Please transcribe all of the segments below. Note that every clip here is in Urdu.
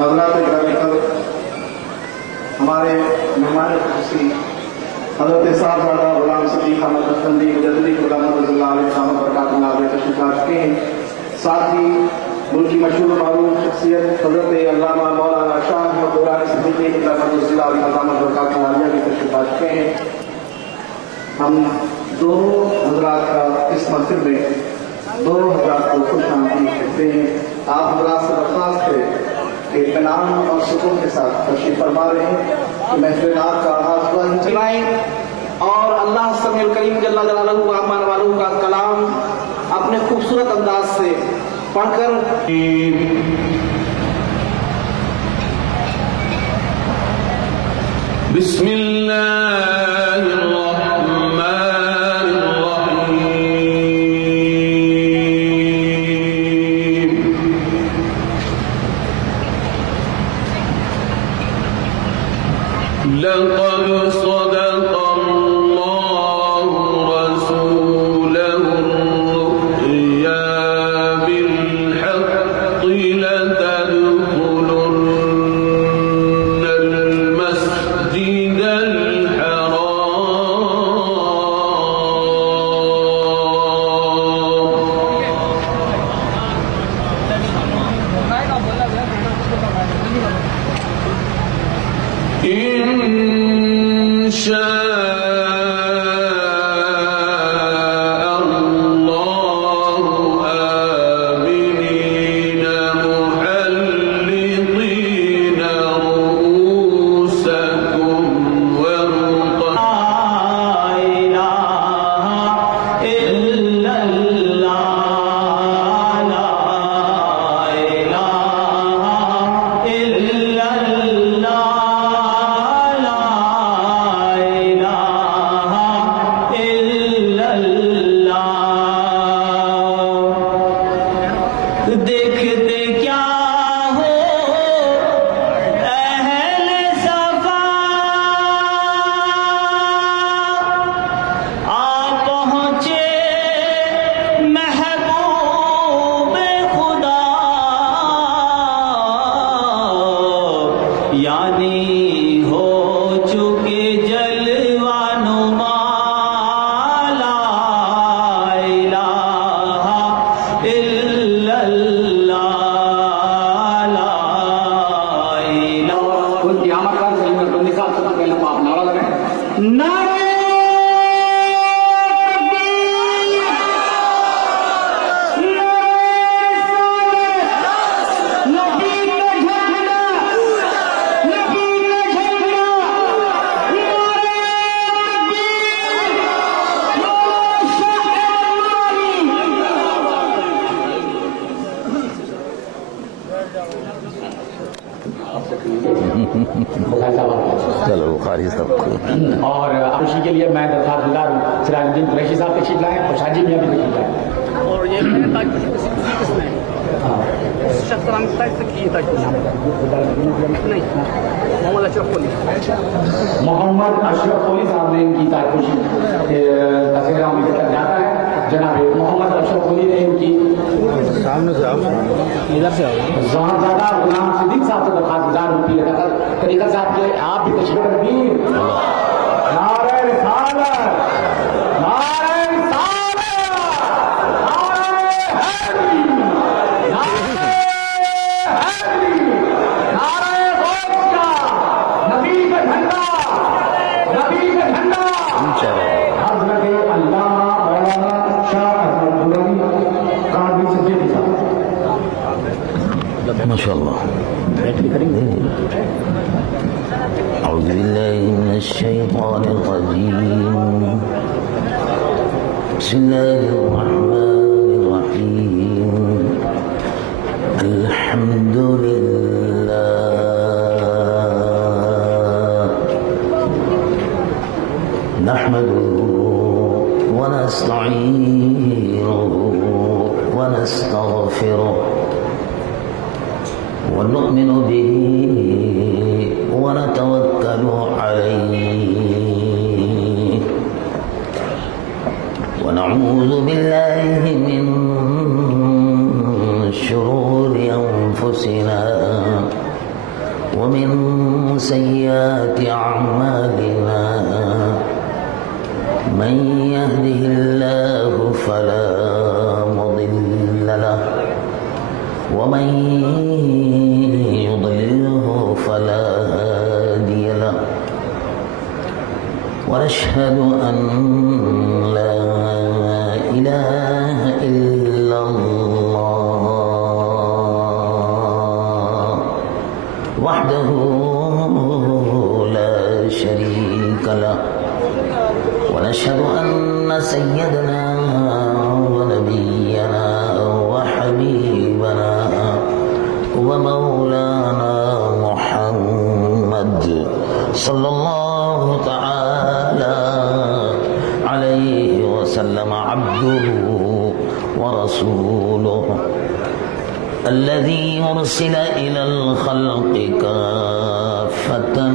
حضرات گرامی، ہمارے مہمان خصوصی حضرت صاحبزادہ غلام صدیق احمد افندی مجددی غلام رضی اللہ علیہ السلام برکات نازل تشریف لا چکے ہیں۔ ساتھ ہی ملک کی مشہور معروف شخصیت حضرت علامہ مولانا شاہ احمد درانی صدیقی غلام رضی اللہ علیہ السلام برکات نازل بھی تشریف لا چکے ہیں۔ ہم دونوں حضرات کا اس محفل میں دونوں حضرات کو خوش آمدید کہتے ہیں۔ آپ حضرات سے درخواست ہے کہ اطمینان اور سکون کے ساتھ تشریف فرما رہے ہیں کہ محفلات کا آغاز ہوا ہی چلائیں اور اللہ سمیع الکریم جل جلالہ رحمان والوں کا کلام اپنے خوبصورت انداز سے پڑھ کر بسم اللہ الرحمن الرحیم لقد صدق اللہ رسولہ الرؤیا بالحق لتدخلن المسجد الحرام إن شاء الله آمنين محلقين رؤوسكم ومقصرين لا إله إلا الله لا إله إلا الله دیکھتے کیا ہو اہل صفا آ پہنچے محبوب خدا یعنی ہو چکے جلوہ نما لا الہ الا اللہ لا الہ۔ ان کی آمد پر سلیم بندی صاحب سے پہلے آپ نعرہ لگائیں۔ نعرہ چلو بخاری صاحب کو اور آرشی کے لیے میں درخواست گزار ہوں سراج الدین قریشی صاحب تشریف لائیں اور شاہ جی میاں بھی تشریف لائیں۔ اور یہ میں نے تاج پوشی کسی قسم ہے شخص نام تاج تک کی تاج پوشی نہیں محمد اشرف کولی محمد اشرف کولی صاحب نے ان کی تاج پوشی تصویر عام تک جاتا ہے۔ جناب محمد اشرف کولی نے ان کی سامنے سے آپ ادھر سے آؤ زہرزادہ غلام صدیق صاحب سے درخواست گزار ہوں طریقہ صاحب کے آپ بھی تشریف تکبیر نعرہ رسالت نعرہ رسالت نعرہ حیدری نعرہ حیدری نعرہ غوث کا نبی کا جھنڈا نبی کا جھنڈا حضرت علامہ مولانا شاہ احمد درانی قاضی سجدی صاحب ماشاء اللہ۔ أعوذ بالله من الشيطان الرجيم بسم الله الرحمن الرحيم الحمد لله نحمده ونستعينه ونستغفره ونؤمن به ونتوكل عليه ونعوذ بالله من شرور أنفسنا ومن سيئات أعمالنا من يهده الله فلا مضل له ومن يضلله فلا هادي له ونشهد أن لا إله إلا الله وحده لا شريك له ونشهد أن سيدنا ونبينا وحبيبنا ومولانا محمد صلى الله تعالى عليه وسلم عبده ورسوله الذي أرسل إلى الخلق كافة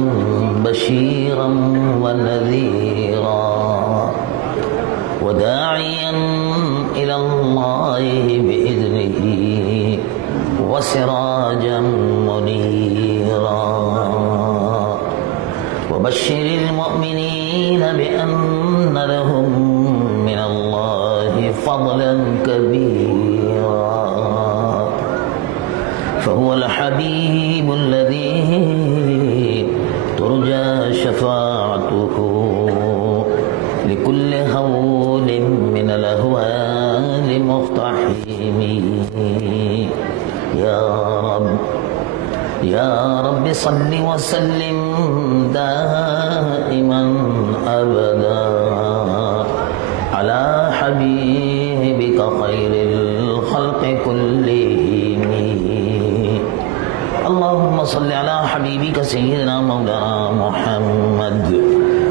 بشيرا ونذيرا وداعيا إلى الله بإذنه وسراجا منيرا وبشر المؤمنين بأن لهم من الله فضلا كبيرا فهو الحبيب الذي ترجى شفاعته لكل هول من الأهوال مقتحم يا رب صل وسلم دائما أبدا على حبيبك خير الخلق كلهم اللهم صل على حبيبك سيدنا مولانا محمد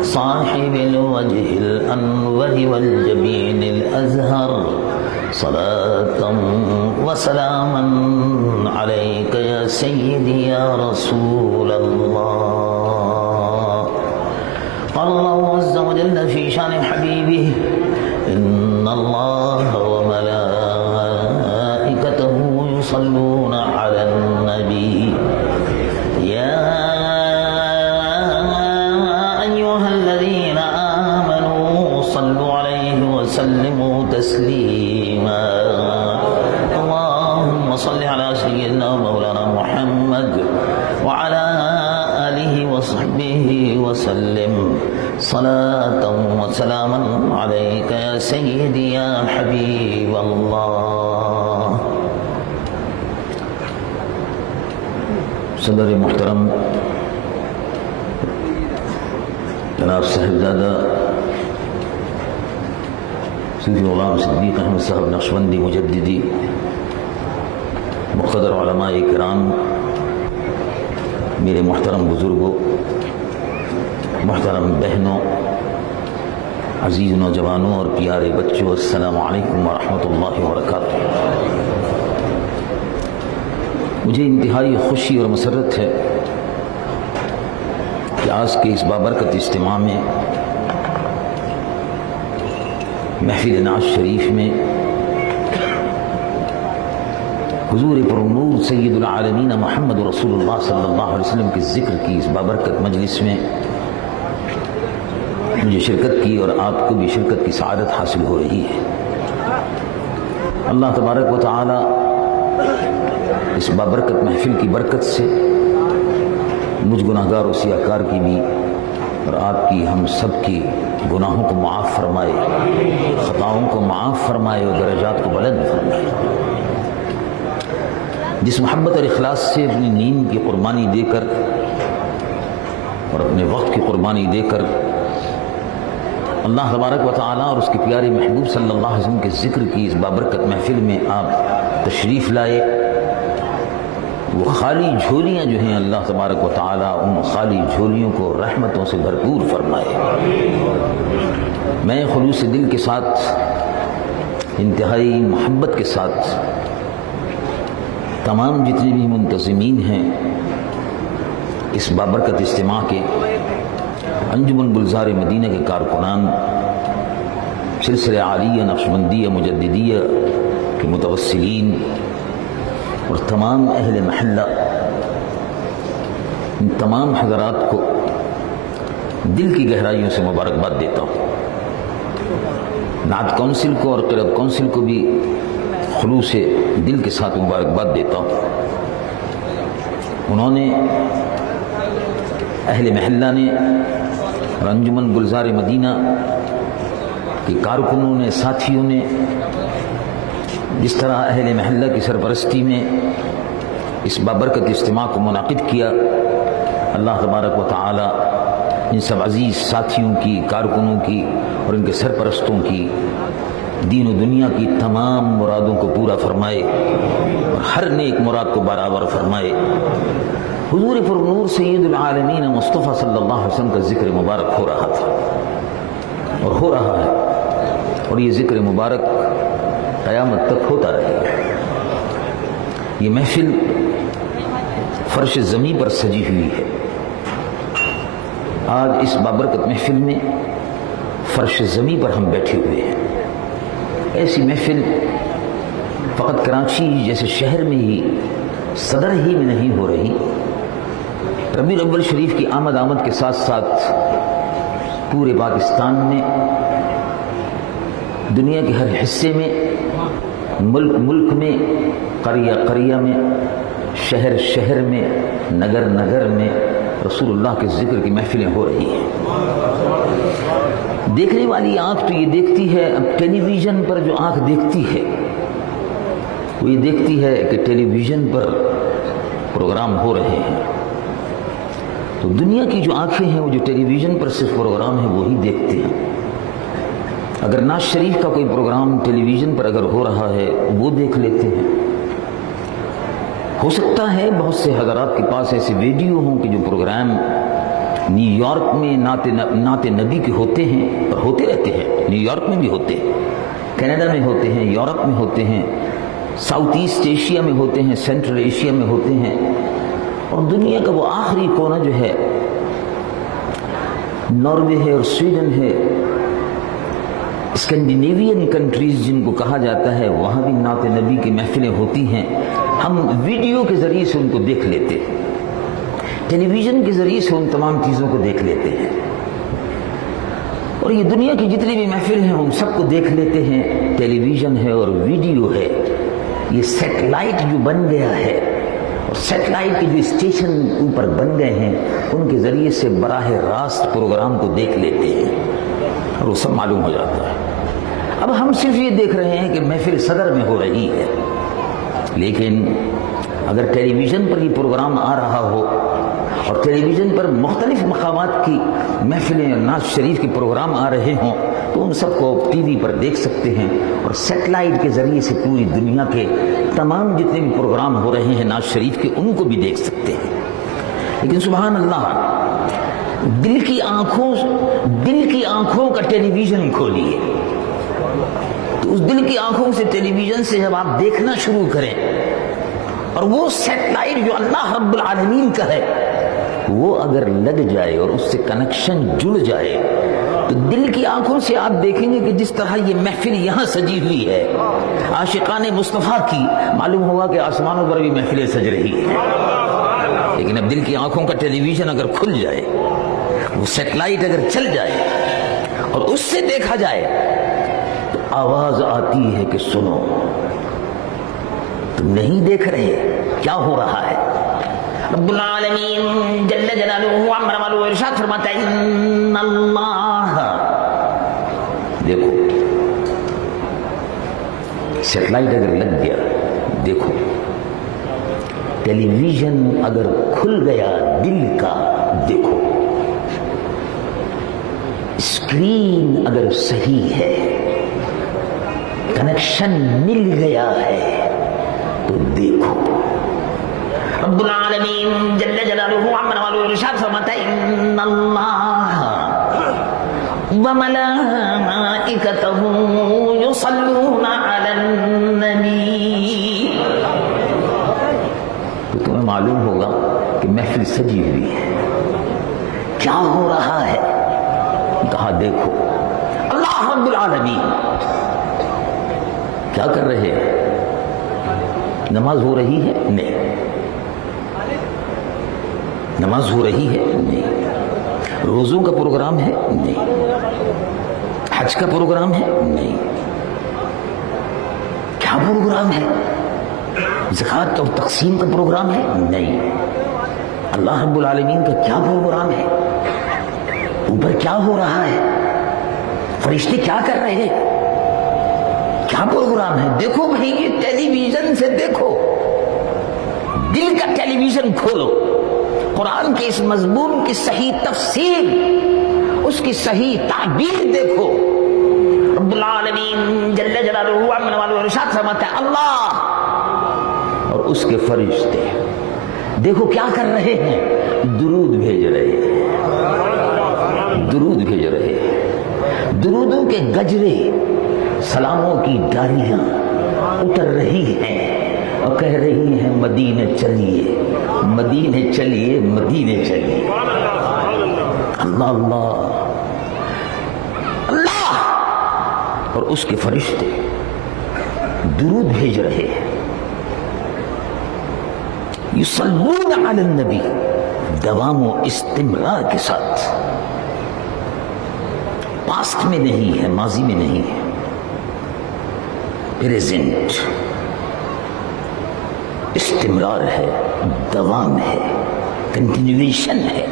صاحب الوجه الأنور والجبين الأزهر صلاة وسلاما عليك يا سيدي يا رسول الله قال الله عز وجل في شان حبيبه إن الله وملائكته يصلون على النبي يا أيها الذين آمنوا صلوا عليه وسلموا تسليما اللهم صل على سيدنا مولانا محمد وعلى آله وصحبه وسلم صلاة وسلاما عليك يا سيدي يا حبيب الله صدر محترم جناب صاحبزادہ صوفی غلام صدیق احمد صاحب نقشبندی مجددی مقتدر علماء کرام میرے محترم بزرگوں محترم بہنوں عزیز نوجوانوں اور پیارے بچوں السلام علیکم ورحمۃ اللہ وبرکاتہ مجھے انتہائی خوشی اور مسرت ہے کہ آج کے اس بابرکت اجتماع میں محفل نعت شریف میں حضور پرنور سید العالمین محمد رسول اللہ صلی اللہ علیہ وسلم کے ذکر کی اس بابرکت مجلس میں مجھے شرکت کی اور آپ کو بھی شرکت کی سعادت حاصل ہو رہی ہے اللہ تبارک و تعالی اس بابرکت محفل کی برکت سے مجھ گناہگار و سیاہکار کی بھی اور آپ کی ہم سب کی گناہوں کو معاف فرمائے خطاؤں کو معاف فرمائے اور درجات کو بلند فرمائے جس محبت اور اخلاص سے اپنی نیند کی قربانی دے کر اور اپنے وقت کی قربانی دے کر اللہ تبارک و تعالیٰ اور اس کے پیارے محبوب صلی اللہ علیہ وسلم کے ذکر کی اس بابرکت محفل میں آپ تشریف لائے وہ خالی جھولیاں جو ہیں اللہ تبارک و تعالیٰ ان خالی جھولیوں کو رحمتوں سے بھرپور فرمائے میں خلوص دل کے ساتھ انتہائی محبت کے ساتھ تمام جتنے بھی منتظمین ہیں اس بابرکت اجتماع کے انجمن گلزار مدینہ کے کارکنان سلسلہ عالیہ نقشبندیہ مجددیہ کے متوسلین اور تمام اہل محلہ ان تمام حضرات کو دل کی گہرائیوں سے مبارکباد دیتا ہوں۔ نعت کونسل کو اور قرأت کونسل کو بھی خلوص دل کے ساتھ مبارکباد دیتا ہوں۔ انہوں نے، اہل محلہ نے اور انجمن گلزار مدینہ کے کارکنوں نے، ساتھیوں نے جس طرح اہل محلہ کی سرپرستی میں اس بابرکت اجتماع کو منعقد کیا، اللہ تبارک و تعالی ان سب عزیز ساتھیوں کی، کارکنوں کی اور ان کے سرپرستوں کی دین و دنیا کی تمام مرادوں کو پورا فرمائے اور ہر نیک مراد کو برابر فرمائے۔ حضور پر نور سید العالمین مصطفیٰ صلی اللہ علیہ وسلم کا ذکر مبارک ہو رہا تھا اور ہو رہا ہے، اور یہ ذکر مبارک قیامت تک ہوتا رہے گا۔ یہ محفل فرش زمیں پر سجی ہوئی ہے۔ آج اس بابرکت محفل میں فرش زمیں پر ہم بیٹھے ہوئے ہیں۔ ایسی محفل فقط کراچی جیسے شہر میں ہی، صدر ہی میں نہیں ہو رہی، ربیع الاول شریف کی آمد کے ساتھ ساتھ پورے پاکستان میں، دنیا کے ہر حصے میں، ملک میں، قریہ میں، شہر میں، نگر میں رسول اللہ کے ذکر کی محفلیں ہو رہی ہیں۔ دیکھنے والی آنکھ تو یہ دیکھتی ہے، اب ٹیلی ویژن پر جو آنکھ دیکھتی ہے وہ یہ دیکھتی ہے کہ ٹیلی ویژن پر پروگرام ہو رہے ہیں، تو دنیا کی جو آنکھیں ہیں وہ جو ٹیلی ویژن پر صرف پروگرام ہے وہی دیکھتے ہیں۔ اگر نعت شریف کا کوئی پروگرام ٹیلی ویژن پر اگر ہو رہا ہے وہ دیکھ لیتے ہیں۔ ہو سکتا ہے بہت سے حضرات کے پاس ایسے ویڈیو ہوں کہ جو پروگرام نیو یارک میں نعت نبی کے ہوتے ہیں اور ہوتے رہتے ہیں، نیو یارک میں بھی ہوتے ہیں، کینیڈا میں ہوتے ہیں، یورپ میں ہوتے ہیں، ساؤتھ ایسٹ ایشیا میں ہوتے ہیں، سینٹرل ایشیا میں ہوتے ہیں، اور دنیا کا وہ آخری کونا جو ہے ناروے ہے اور سویڈن ہے، اسکینڈینیوین کنٹریز جن کو کہا جاتا ہے، وہاں بھی نعت نبی کی محفلیں ہوتی ہیں۔ ہم ویڈیو کے ذریعے سے ان کو دیکھ لیتے ہیں، ٹیلی ویژن کے ذریعے سے ان تمام چیزوں کو دیکھ لیتے ہیں، اور یہ دنیا کی جتنی بھی محفل ہیں ہم سب کو دیکھ لیتے ہیں۔ ٹیلی ویژن ہے اور ویڈیو ہے، یہ سیٹلائٹ جو بن گیا ہے اور سیٹلائٹ کے جو اسٹیشن اوپر بن گئے ہیں ان کے ذریعے سے براہ راست پروگرام کو دیکھ لیتے ہیں اور وہ سب معلوم ہو جاتا ہے۔ اب ہم صرف یہ دیکھ رہے ہیں کہ محفل صدر میں ہو رہی ہے، لیکن اگر ٹیلی ویژن پر یہ پروگرام آ رہا ہو اور ٹیلی ویژن پر مختلف مقامات کی محفلیں اور نعت شریف کے پروگرام آ رہے ہوں تو ان سب کو ٹی وی پر دیکھ سکتے ہیں، اور سیٹلائٹ کے ذریعے سے پوری دنیا کے تمام جتنے بھی پروگرام ہو رہے ہیں نعت شریف کے ان کو بھی دیکھ سکتے ہیں۔ لیکن سبحان اللہ، دل کی آنکھوں کا ٹیلی ویژن کھولیے تو اس دل کی آنکھوں سے ٹیلی ویژن سے جب آپ دیکھنا شروع کریں اور وہ سیٹلائٹ جو اللہ رب العالمین کا ہے وہ اگر لگ جائے اور اس سے کنیکشن جڑ جائے تو دل کی آنکھوں سے آپ دیکھیں گے کہ جس طرح یہ محفل یہاں سجی ہوئی ہے عاشقان مصطفیٰ کی، معلوم ہوگا کہ آسمانوں پر بھی محفلیں سج رہی ہیں۔ لیکن اب دل کی آنکھوں کا ٹیلی ویژن اگر کھل جائے، وہ سیٹلائٹ اگر چل جائے اور اس سے دیکھا جائے تو آواز آتی ہے کہ سنو، تم نہیں دیکھ رہے کیا ہو رہا ہے؟ رب العالمین جل جلالہ عمر والو ارشاد فرماتا ہے ان اللہ، دیکھو سیٹلائٹ اگر لگ گیا، دیکھو ٹیلی ویژن اگر کھل گیا دل کا، دیکھو اسکرین اگر صحیح ہے، کنیکشن مل گیا ہے تو دیکھو۔ رب العالمین جل جلالہ عمر والو ارشاد فرماتا ہے ان اللہ وملائکتہ یصلون علی النبی، تو تمہیں معلوم ہوگا کہ محفل سجی ہوئی ہے، کیا ہو رہا ہے؟ کہا دیکھو اللہ رب العالمین کیا کر رہے ہیں؟ نماز ہو رہی ہے؟ نہیں، نماز ہو رہی ہے؟ نہیں. روزوں کا پروگرام ہے؟ نہیں. حج کا پروگرام ہے؟ نہیں. کیا پروگرام ہے؟ زکوٰۃ اور تقسیم کا پروگرام ہے؟ نہیں. اللہ رب العالمین کا کیا پروگرام ہے؟ اوپر کیا ہو رہا ہے؟ فرشتے کیا کر رہے ہیں؟ کیا پروگرام ہے؟ دیکھو بھائی، یہ ٹیلی ویژن سے دیکھو، دل کا ٹیلی ویژن کھولو، قرآن کے اس مضمون کی صحیح تفسیر، اس کی صحیح تعبیر دیکھو. رب العالمین جل جلالہ عمن والو ارشاد فرماتا ہے اللہ اور اس کے فرشتے دیکھو کیا کر رہے ہیں؟ درود بھیج رہے ہیں. درود بھیج رہے ہیں. درودوں کے گجرے، سلاموں کی ڈالیاں اتر رہی ہیں اور کہہ رہی ہیں مدینے چلیے، مدینے چلیے، مدینے چلیے. اللہ اللہ اللہ. اور اس کے فرشتے درود بھیج رہے ہیں. یصلون علی النبی، دوام و استمرار کے ساتھ. پاسٹ میں نہیں ہے، ماضی میں نہیں ہے، پریزنٹ، استمرار ہے، دوام ہے، کنٹینیویشن ہے.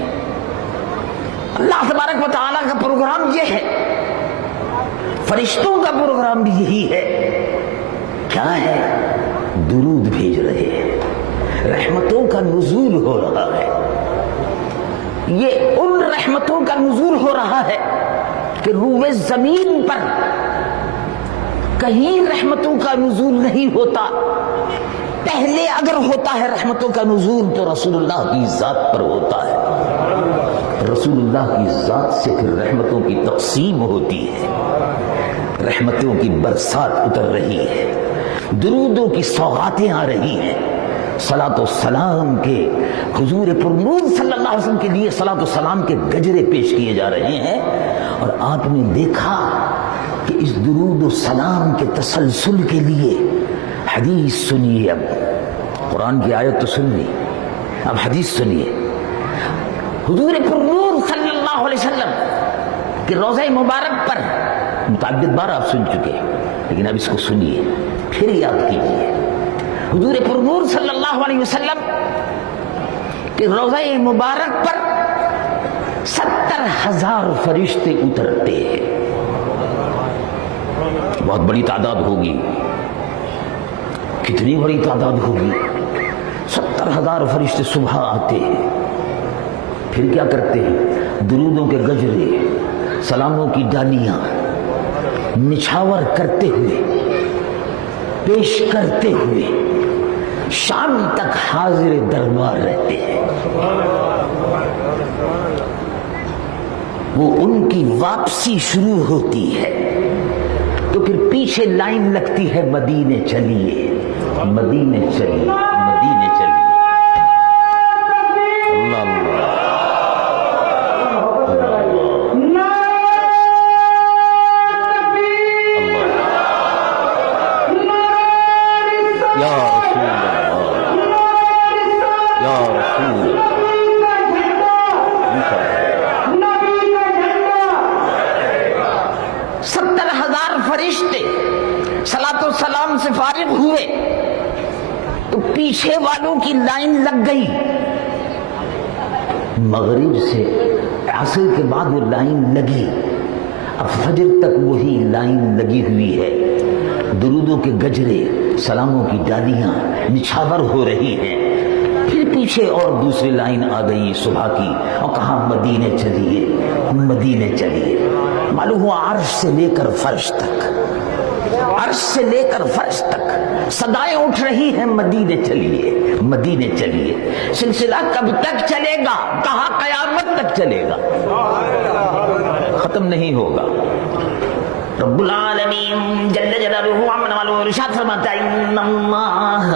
اللہ تبارک و تعالیٰ کا پروگرام یہ ہے، فرشتوں کا پروگرام بھی یہی ہے. کیا ہے؟ درود بھیج رہے ہیں. رحمتوں کا نزول ہو رہا ہے. یہ ان رحمتوں کا نزول ہو رہا ہے کہ روئے زمین پر کہیں رحمتوں کا نزول نہیں ہوتا. پہلے اگر ہوتا ہے رحمتوں کا نزول تو رسول اللہ کی ذات پر ہوتا ہے. رسول اللہ کی ذات سے پھر رحمتوں کی تقسیم ہوتی ہے، رحمتوں کی برسات اتر رہی ہے، درودوں کی سوغاتیں آ رہی ہیں. صلاۃ و سلام کے حضور پرنور صلی اللہ علیہ وسلم کے لیے صلاۃ و سلام کے گجرے پیش کیے جا رہے ہیں. اور آپ نے دیکھا کہ اس درود و سلام کے تسلسل کے لیے حدیث سنیے. اب قرآن کی آیت تو سن لی، اب حدیث سنیے. حضور پرنور صلی اللہ علیہ وسلم کہ روضہ مبارک پر متعدد بار آپ سن چکے، لیکن اب اس کو سنیے، پھر یاد کیجیے. حضور پرنور صلی اللہ علیہ وسلم کہ روضہ مبارک پر 70,000 فرشتے اترتے ہیں. بہت بڑی تعداد ہوگی. کتنی بڑی تعداد ہوگی؟ 70,000 فرشتے صبح آتے ہیں. پھر کیا کرتے ہیں؟ درودوں کے گجرے، سلاموں کی ڈالیاں نچھاور کرتے ہوئے، پیش کرتے ہوئے شام تک حاضر دربار رہتے ہیں. وہ ان کی واپسی شروع ہوتی ہے تو پھر پیچھے لائن لگتی ہے مدینے چلیے، مدینے چلیے، مدینے چلیے. اللہ یا رسول اللہ، یا رسول اللہ. 70,000 فرشتے صلاۃ و سلام سے فارغ ہوئے تو پیچھے والوں کی لائن لگ گئی. مغرب سے عصر کے بعد وہ لائن لگی، اب فجر تک وہی لائن لگی ہوئی ہے. درودوں کے گجرے، سلاموں کی ڈالیاں نچھاور ہو رہی ہیں. پھر پیچھے اور دوسری لائن آ گئی صبح کی اور کہا مدینے چلیے، مدینے چلیے. معلوم ہوا عرش سے لے کر فرش تک، عرش سے لے کر فرش تک صدائیں اٹھ رہی ہیں مدینے چلیے، مدینے چلیے. سلسلہ کب تک چلے گا؟ کہاں قیامت تک چلے گا، ختم نہیں ہوگا. رب العالمین جل جلالہ عمن والو ارشاد فرماتا ہے ان اللہ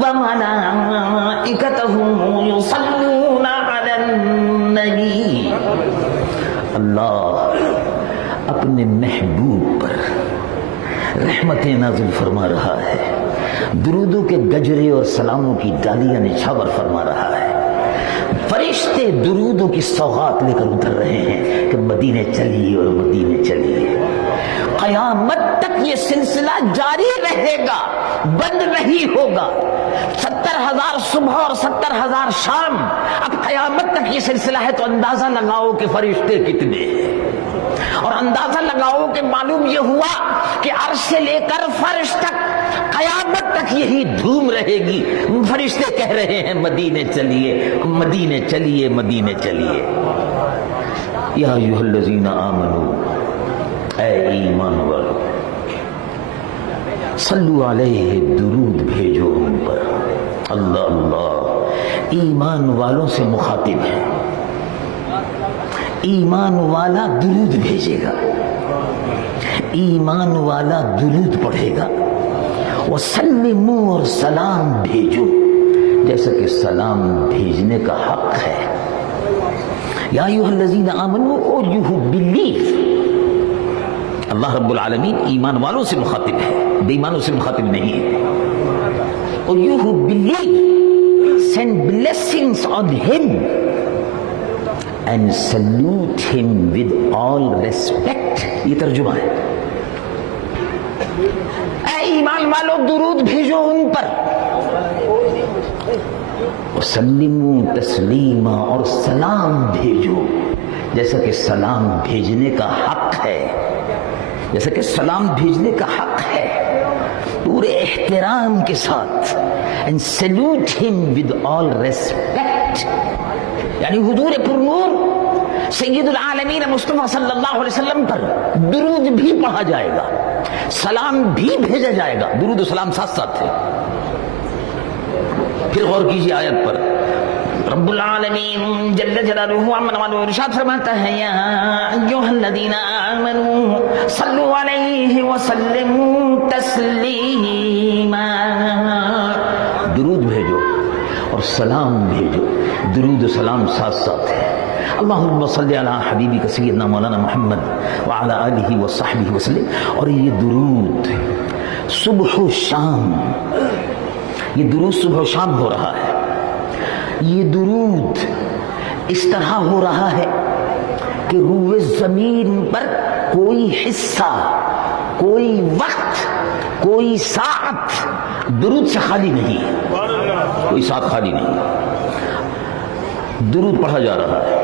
وملائکتہ یصلون علی النبی. اللہ اپنے محبوب پر رحمتیں نازل فرما رہا ہے، درودوں کے گجرے اور سلاموں کی ڈالیاں نچھاور فرما رہا ہے. فرشتے درودوں کی سوغات لے کر اتر رہے ہیں کہ مدینے چلیے اور مدینے چلیے. قیامت تک یہ سلسلہ جاری رہے گا, بند نہیں ہوگا. 70,000 صبح اور 70,000 شام. اب قیامت تک یہ سلسلہ ہے تو اندازہ لگاؤ کہ فرشتے کتنے ہیں, اور اندازہ لگاؤ کہ معلوم یہ ہوا کہ عرش سے لے کر فرش تک قیامت تک یہی دھوم رہے گی. فرشتے کہہ رہے ہیں مدینے چلیے, مدینے چلیے, مدینے چلیے. یا ایھا الذین آمنو, اے ایمان والو, صلو علیہ, درود بھیجو ان پر. اللہ اللہ, ایمان والوں سے مخاطب ہے. ایمان والا درود بھیجے گا, ایمان والا درود پڑھے گا. وسلموا, اور سلام بھیجو جیسا کہ سلام بھیجنے کا حق ہے. یا ایھا الذین آمنوا, اور یو ہو بلیو. اللہ رب العالمین ایمان والوں سے مخاطب ہے, بے ایمانوں سے مخاطب نہیں ہے. اور you who believe, send blessings on him and salute him with all respect. یہ ترجمہ ہے. اے ایمان والو, درود بھیجو ان پر. وسلموا تسلیما, اور سلام بھیجو جیسا کہ سلام بھیجنے کا حق ہے, جیسا کہ سلام بھیجنے کا حق ہے, پورے احترام کے ساتھ. and salute him with all respect. یعنی حضور پرنور سید العالمین مصطفیٰ صلی اللہ علیہ وسلم پر درود بھی پڑھا جائے گا, سلام بھی بھیجا جائے گا. درود و سلام ساتھ ساتھ تھے. پھر غور کیجیے آیت پر. رب العالمین جل جلالہ عما والہ ارشاد فرماتا ہے, یا ایھا الذین آمنوا صلوا علیہ وسلموا تسلیما. درود بھیجو اور سلام بھیجو, درود و سلام ساتھ ساتھ ہے. اللہم صلی علی حبیبک سیدنا مولانا محمد وعلی آلہ وصحبہ وسلم. اور یہ درود صبح و شام, یہ درود صبح و شام ہو رہا ہے. یہ درود اس طرح ہو رہا ہے کہ روئے زمین پر کوئی حصہ, کوئی وقت, کوئی ساعت درود سے خالی نہیں ہے. کوئی ساتھ خالی نہیں, درود پڑھا جا رہا ہے.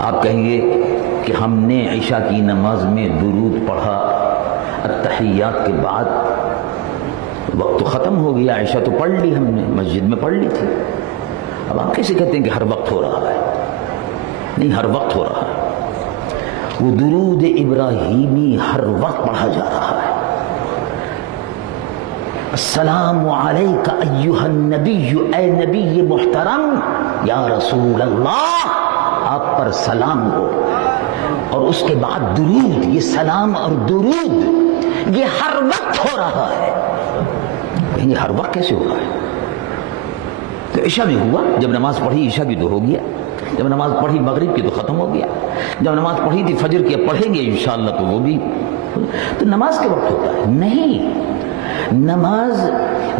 آپ کہیں گے کہ ہم نے عشاء کی نماز میں درود پڑھا التحیات کے بعد, وقت تو ختم ہو گیا, عشاء تو پڑھ لی ہم نے, مسجد میں پڑھ لی تھی. اب آپ کیسے کہتے ہیں کہ ہر وقت ہو رہا ہے؟ نہیں, ہر وقت ہو رہا ہے. وہ درود ابراہیمی ہر وقت پڑھا جا رہا ہے. السلام علیک ایھا النبی, اے نبی محترم, یا رسول اللہ, آپ پر سلام ہو. اور اس کے بعد درود. یہ سلام اور درود یہ ہر وقت ہو رہا ہے. یہ ہر وقت کیسے ہو رہا ہے؟ تو عشاء میں ہوا, جب نماز پڑھی عشاء کی تو ہو گیا, جب نماز پڑھی مغرب کی تو ختم ہو گیا, جب نماز پڑھی تھی فجر کی پڑھیں گے انشاءاللہ تو وہ بھی. تو نماز کے وقت ہوتا ہے نہیں.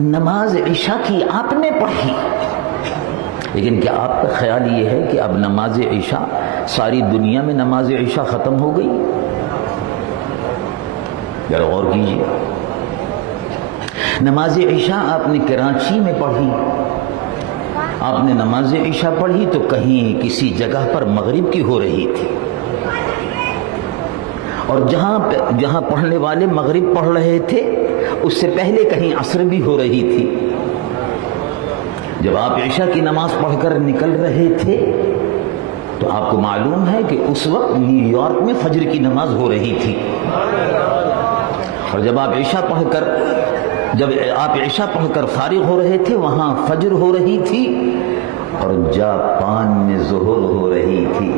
نماز عشاء کی آپ نے پڑھی, لیکن کیا آپ کا خیال یہ ہے کہ اب نماز عشاء ساری دنیا میں نماز عشاء ختم ہو گئی؟ ذرا غور کیجیے. نماز عشاء آپ نے کراچی میں پڑھی, آپ نے نماز عشاء پڑھی تو کہیں کسی جگہ پر مغرب کی ہو رہی تھی, اور جہاں پڑھنے والے مغرب پڑھ رہے تھے اس سے پہلے کہیں عصر بھی ہو رہی تھی. جب آپ عشاء کی نماز پڑھ کر نکل رہے تھے تو آپ کو معلوم ہے کہ اس وقت نیو یارک میں فجر کی نماز ہو رہی تھی. اور جب آپ عشاء پڑھ کر فارغ ہو رہے تھے وہاں فجر ہو رہی تھی, اور جاپان میں ظہر ہو رہی تھی.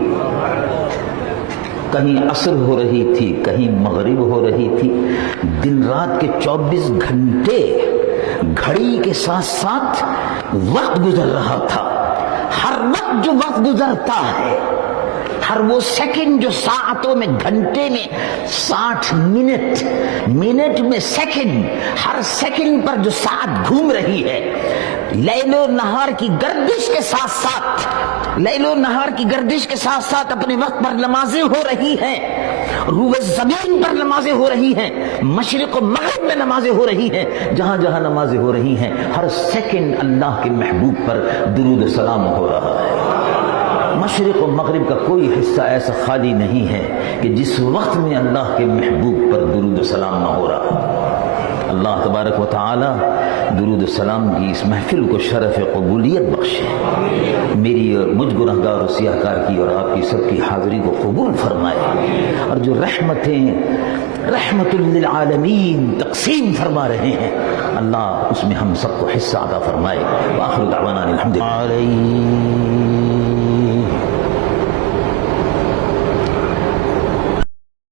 کہیں عصر ہو رہی تھی, کہیں مغرب ہو رہی تھی. دن رات کے 24 گھنٹے گھڑی کے ساتھ ساتھ وقت گزر رہا تھا. ہر وقت جو وقت گزرتا ہے, ہر وہ سیکنڈ جو ساعتوں میں, گھنٹے میں 60 منٹ, منٹ میں سیکنڈ, ہر سیکنڈ پر جو ساعت گھوم رہی ہے, لیل و نہار کی گردش کے ساتھ ساتھ لیل و نہار کی گردش کے ساتھ ساتھ اپنے وقت پر نمازیں ہو رہی ہیں، روح زمین پر نمازیں ہو رہی ہیں، مشرق و مغرب میں نمازیں ہو رہی ہیں، جہاں جہاں نمازیں ہو رہی ہیں ہر سیکنڈ اللہ کے محبوب پر درود و سلام ہو رہا ہے۔ مشرق و مغرب کا کوئی حصہ ایسا خالی نہیں ہے کہ جس وقت میں اللہ کے محبوب پر درود و سلام نہ ہو رہا۔ اللہ تبارک و تعالی درود و سلام کی اس محفل کو شرف قبولیت بخشے، میری اور مجھ گنہگار و سیاہکار کی اور آپ کی سب کی حاضری کو قبول فرمائے، اور جو رحمتیں رحمت للعالمین تقسیم فرما رہے ہیں اللہ اس میں ہم سب کو حصہ عطا فرمائے۔ وآخر دعوانا الحمدللہ۔